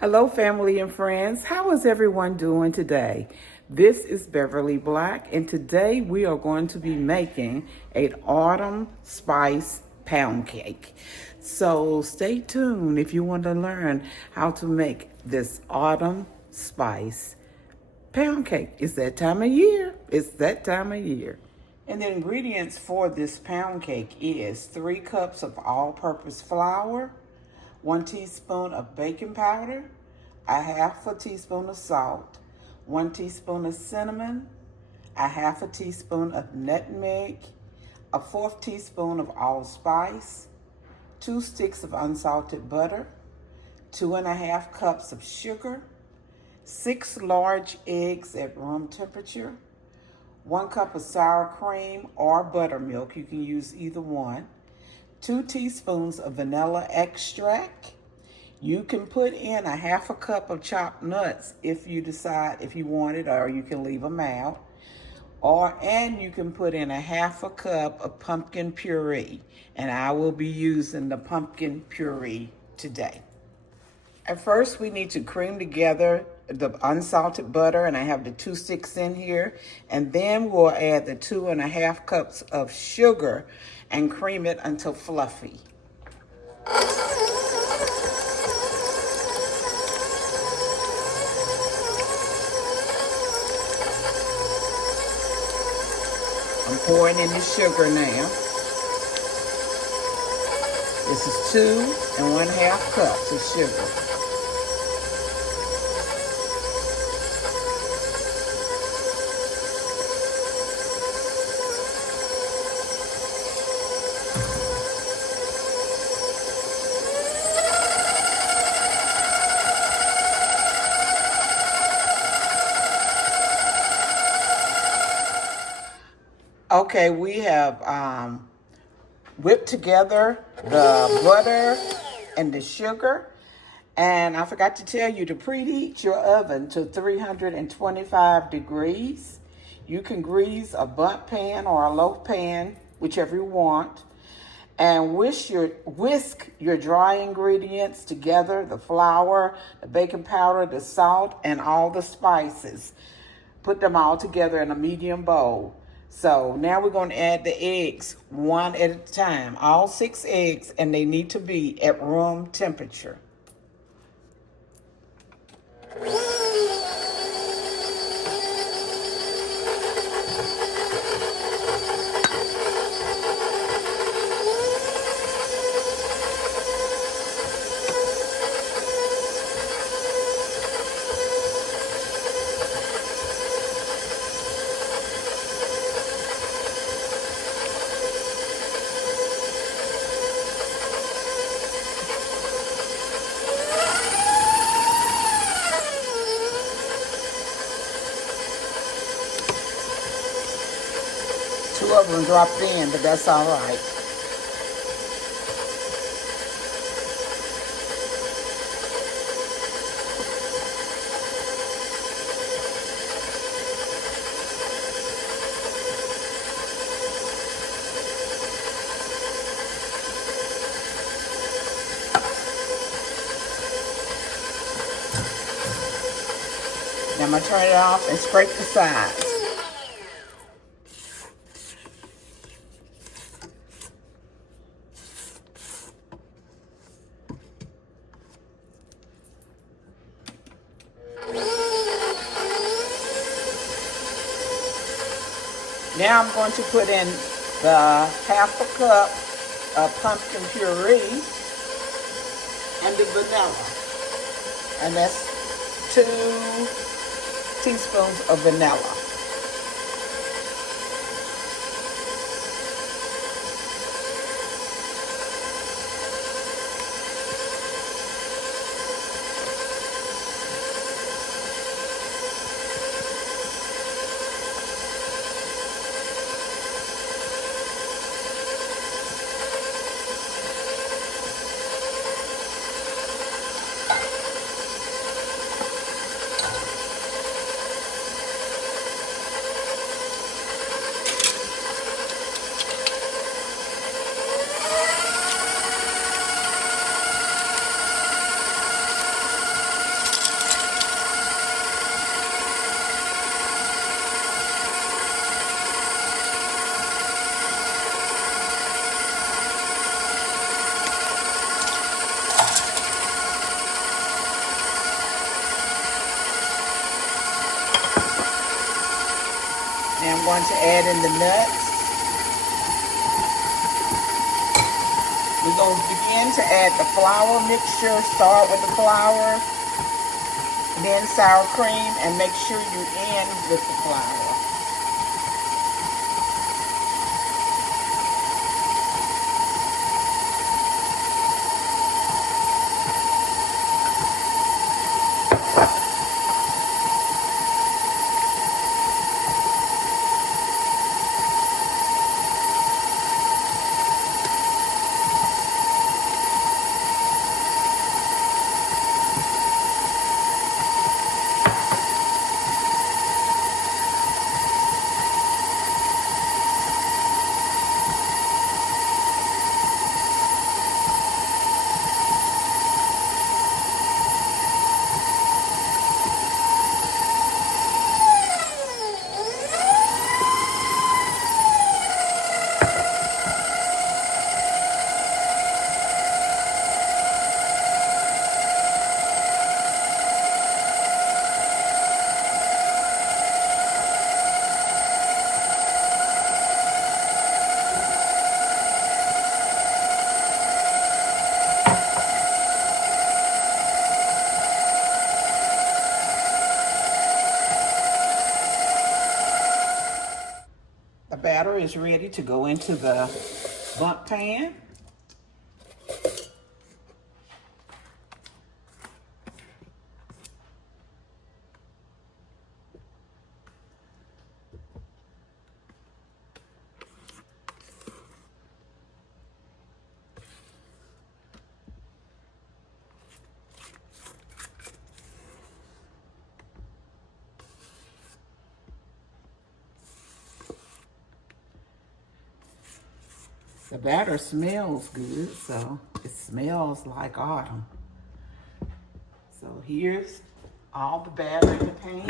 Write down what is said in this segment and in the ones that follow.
Hello, family and friends. How is everyone doing today? This is Beverly Black, and today we are going to be making an autumn spice pound cake. So stay tuned if you want to learn how to make this autumn spice pound cake. It's that time of year. It's that time of year. And the ingredients for this pound cake is 3 cups of all-purpose flour, 1 teaspoon of baking powder, a half a teaspoon of salt, 1 teaspoon of cinnamon, a half a teaspoon of nutmeg, a 1/4 teaspoon of allspice, 2 sticks of unsalted butter, 2½ cups of sugar, 6 large eggs at room temperature, 1 cup of sour cream or buttermilk, you can use either one, 2 teaspoons of vanilla extract. You can put in a half a cup of chopped nuts if you decide if you want it, or you can leave them out. And you can put in a half a cup of pumpkin puree, and I will be using the pumpkin puree today. At first, we need to cream together the unsalted butter, and I have the 2 sticks in here, and then we'll add the 2½ cups of sugar and cream it until fluffy. I'm pouring in the sugar now. This is 2 1/2 cups of sugar. Okay, we have whipped together the butter and the sugar. And I forgot to tell you to preheat your oven to 325 degrees. You can grease a bundt pan or a loaf pan, whichever you want. And whisk your dry ingredients together, the flour, the baking powder, the salt, and all the spices. Put them all together in a medium bowl. So now we're going to add the eggs one at a time, all 6 eggs, and they need to be at room temperature. Two of them dropped in, but that's all right. Now I'm going to turn it off and scrape the sides. Now I'm going to put in the half a cup of pumpkin puree and the vanilla. And that's 2 teaspoons of vanilla. going to add in the nuts. We're going to begin to add the flour mixture. Start with the flour, then sour cream, and make sure you end with the flour. The batter is ready to go into the bundt pan. The batter smells good, so it smells like autumn. So here's all the batter in the pan.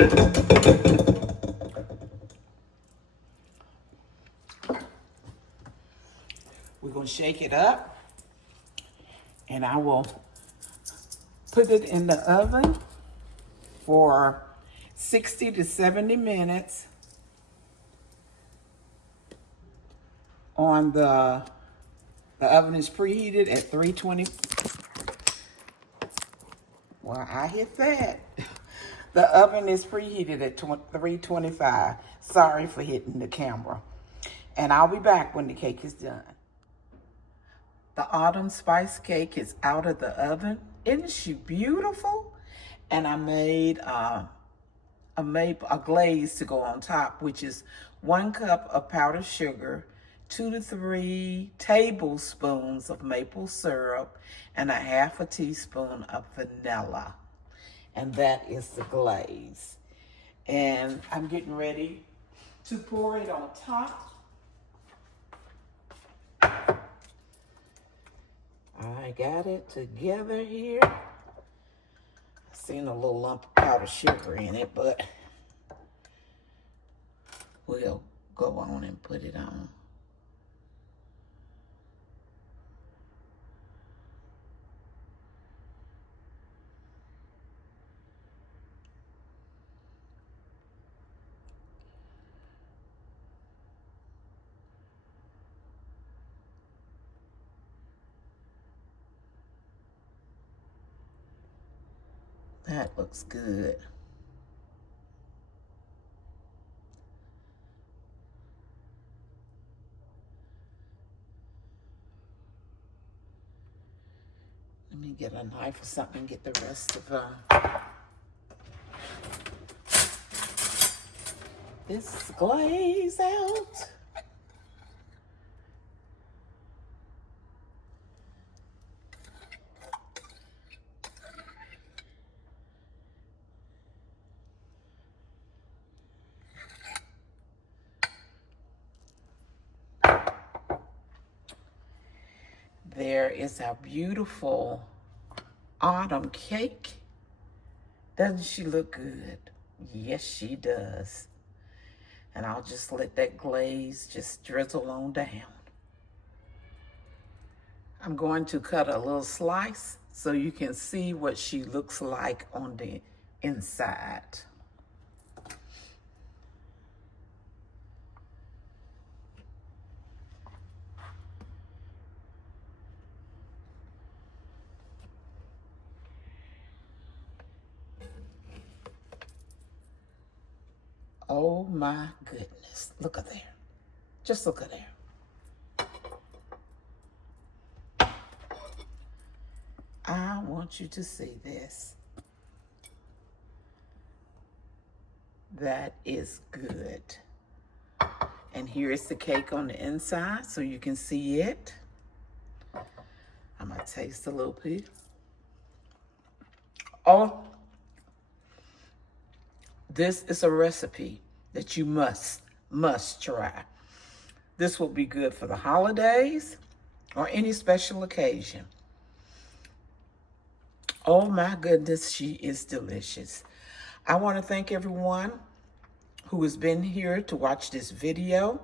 We're going to shake it up, and I will put it in the oven for 60 to 70 minutes on the oven is preheated at 320. Well, I hit that. The oven is preheated at 325. Sorry for hitting the camera. And I'll be back when the cake is done. The autumn spice cake is out of the oven. Isn't she beautiful? And I made a glaze to go on top, which is 1 cup of powdered sugar, 2 to 3 tablespoons of maple syrup, and 1/2 teaspoon of vanilla. And that is the glaze. And I'm getting ready to pour it on top. I got it together here. I seen a little lump of powdered sugar in it, but we'll go on and put it on. That looks good. Let me get a knife or something and get the rest of this glaze out. There is our beautiful autumn cake. Doesn't she look good? Yes, she does. And I'll just let that glaze just drizzle on down. I'm going to cut a little slice so you can see what she looks like on the inside. Oh my goodness. Look at there. Just look at there. I want you to see this. That is good. And here is the cake on the inside so you can see it. I'm gonna taste a little piece. Oh, this is a recipe that you must try. This will be good for the holidays or any special occasion. Oh my goodness, she is delicious. I want to thank everyone who has been here to watch this video.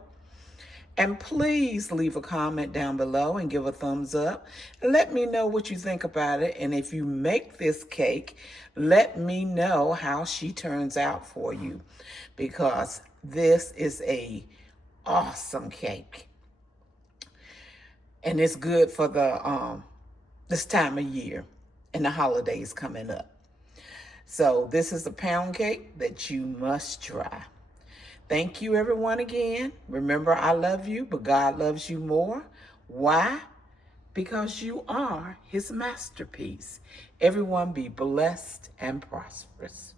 And please leave a comment down below and give a thumbs up. Let me know what you think about it. And if you make this cake, let me know how she turns out for you, because this is a awesome cake. And it's good for the this time of year and the holidays coming up. So this is a pound cake that you must try. Thank you, everyone, again. Remember, I love you, but God loves you more. Why? Because you are his masterpiece. Everyone be blessed and prosperous.